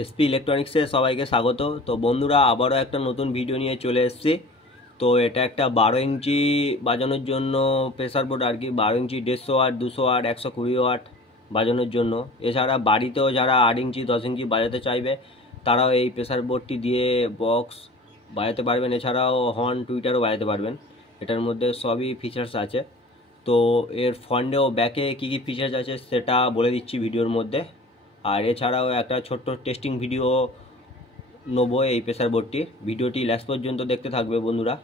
SP ইলেকট্রনিক্সে সবাইকে স্বাগত। তো বন্ধুরা, আবারও একটা নতুন ভিডিও নিয়ে চলে এসেছি। তো এটা একটা 12 ইঞ্চি বাজানোর জন্য প্রেসার বোর্ড আর কি। 12 ইঞ্চি 150 ওয়াট, 200 ওয়াট, 120 ওয়াট বাজানোর জন্য। এছাড়া বাড়িতেও যারা 8 ইঞ্চি 10 ইঞ্চি বাজাতে চাইবে তারাও এই প্রেসার বোর্ডটি দিয়ে বক্স বাজাতে পারবেন। এছাড়াও হর্ন টুইটারও বাজাতে পারবেন। এটার মধ্যে সবই ফিচার্স আছে। তো এর ফ্রন্টে ও ব্যাকে কী কী ফিচার্স আছে সেটা বলে দিচ্ছি ভিডিওর মধ্যে। আর এছাড়াও একটা ছোট্ট টেস্টিং ভিডিও নেবো এই প্রেসার বোর্ডটির। ভিডিওটি লাস্ট পর্যন্ত দেখতে থাকবে বন্ধুরা।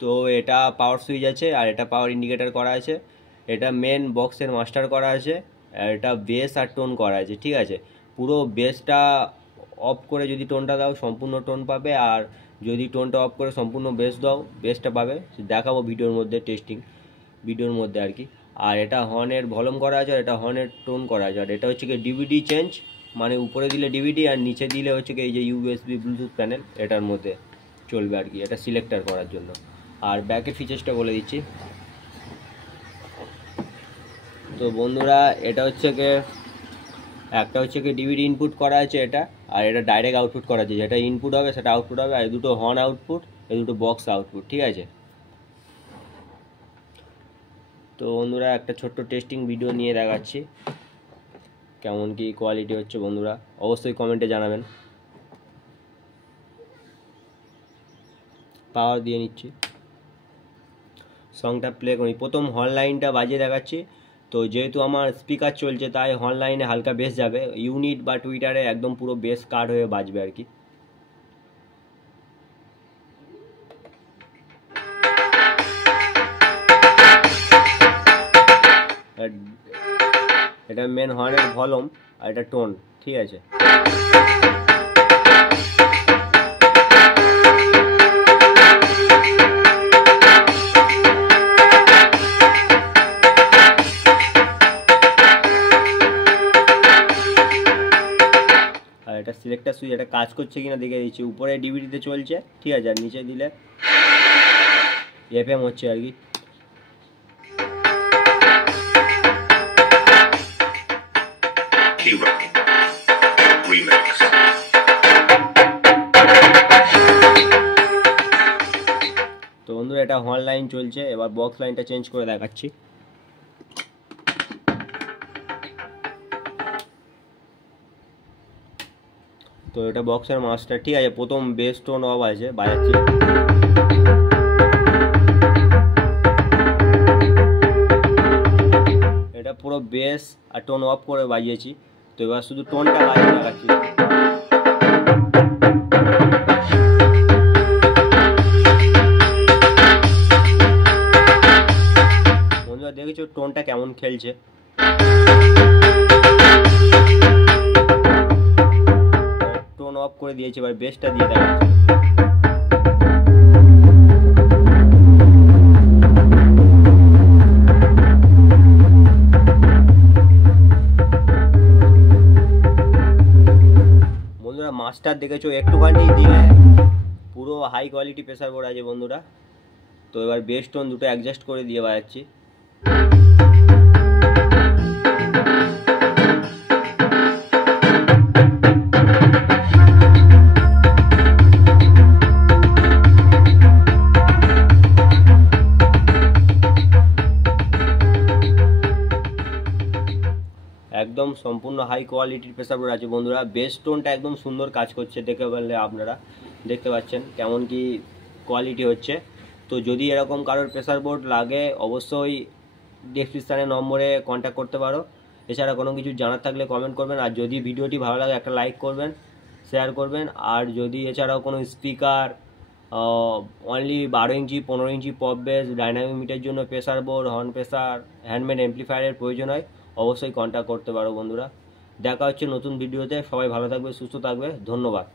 তো এটা পাওয়ার সুইচ আছে, আর এটা পাওয়ার ইন্ডিকেটার করা আছে। এটা মেন বক্সের মাস্টার করা আছে, আর এটা বেস আর টোন করা আছে। ঠিক আছে, পুরো বেসটা অফ করে যদি টোনটা দাও সম্পূর্ণ টোন পাবে, আর যদি টোনটা অফ করে সম্পূর্ণ বেস দাও বেসটা পাবে। দেখাবো ভিডিওর মধ্যে, টেস্টিং ভিডিওর মধ্যে আর কি। আর এটা হর্নের ভলিউম করা আছে, আর এটা হর্নের টোন করা আছে। আর এটা হচ্ছে কি ডিভিডি চেঞ্জ, মানে উপরে দিলে ডিভিডি আর নিচে দিলে হচ্ছে কি এই যে ইউএসবি ব্লুটুথ প্যানেল এটার মধ্যে চলবে আর কি। এটা সিলেক্টার করার জন্য। আর ব্যাকের ফিচার্সটা বলে দিচ্ছি। তো বন্ধুরা, এটা হচ্ছে কি একটা হচ্ছে কি ডিভিডি ইনপুট করা আছে এটা, আর এটা ডাইরেক্ট আউটপুট করা আছে। যেটা ইনপুট হবে সেটা আউটপুট হবে, আর এই দুটো হর্ন আউটপুট, এই দুটো বক্স আউটপুট। ঠিক আছে। তো বন্ধুরা, একটা ছোট্ট টেস্টিং ভিডিও নিয়ে দেখাচ্ছি কেমন কি কোয়ালিটি হচ্ছে। বন্ধুরা অবশ্যই কমেন্টে জানাবেন। পাওয়ার দিয়ে নিচ্ছি, সংটা প্লে করি। প্রথম হর্ন লাইনটা বাজিয়ে দেখাচ্ছি। তো যেহেতু আমার স্পিকার চলছে তাই হর্ন লাইনে হালকা বেস যাবে। ইউনিট বা টুইটারে একদম পুরো বেস কাট হয়ে বাজবে আর কি। এটা মেন হর্নের ভলিউম, আর এটা টোন। ঠিক আছে। আর এটা সিলেক্টার সুইচ, এটা কাজ করছে কিনা দেখে দিচ্ছি। উপরে ডিভিডিতে চলছে, ঠিক আছে, আর নিচে দিলে এফএম হচ্ছে আর কি। তো বন্ধুরা, এটা হর্ন লাইন চলছে। এবার বক্স লাইনটা চেঞ্জ করে দেখাচ্ছি। তো এটা বক্সের মাস্টার। ঠিক আছে, প্রথম বেস টোন অফ আছে, বাজাচ্ছি। এটা পুরো বেস আর টোন অফ করে বাজিয়েছি। তো এবার শুধু টোনটা বাজিয়ে দেখাচ্ছি। বন্ধুরা দেখেছো টোনটা কেমন খেলছে। টোন অফ করে দিয়েছি, এবার বেসটা দিয়ে দেখাচ্ছি। বন্ধুরা মাস্টার দেখেছো একটুখানি দিলে পুরো হাই কোয়ালিটি প্রেসার বোর্ড আছে বন্ধুরা। তো এবার বেস টোন দুটো অ্যাডজাস্ট করে দিয়ে বাজাচ্ছি। একদম সম্পূর্ণ হাই কোয়ালিটির প্রেসার বোর্ড আছে বন্ধুরা। বেস টোনটা একদম সুন্দর কাজ করছে, দেখে বললে আপনারা দেখতে পাচ্ছেন কেমন কি কোয়ালিটি হচ্ছে। তো যদি এরকম কারোর প্রেসার বোর্ড লাগে অবশ্যই ডেসক্রিপশানে নম্বরে কন্ট্যাক্ট করতে পারো। এছাড়া কোনো কিছু জানার থাকলে কমেন্ট করবেন। আর যদি ভিডিওটি ভালো লাগে একটা লাইক করবেন, শেয়ার করবেন। আর যদি এছাড়াও কোনো স্পিকার অনলি 12 ইঞ্চি 15 ইঞ্চি পপ বেস ডাইনামিক মিটার জন্য pressure board, horn pressure, handmade অ্যাম্পলিফায়ারের প্রয়োজন হয় অবশ্যই কন্ট্যাক্ট করতে পারো বন্ধুরা। দেখা হচ্ছে নতুন ভিডিওতে। সবাই ভালো থাকবে, সুস্থ থাকবে। ধন্যবাদ।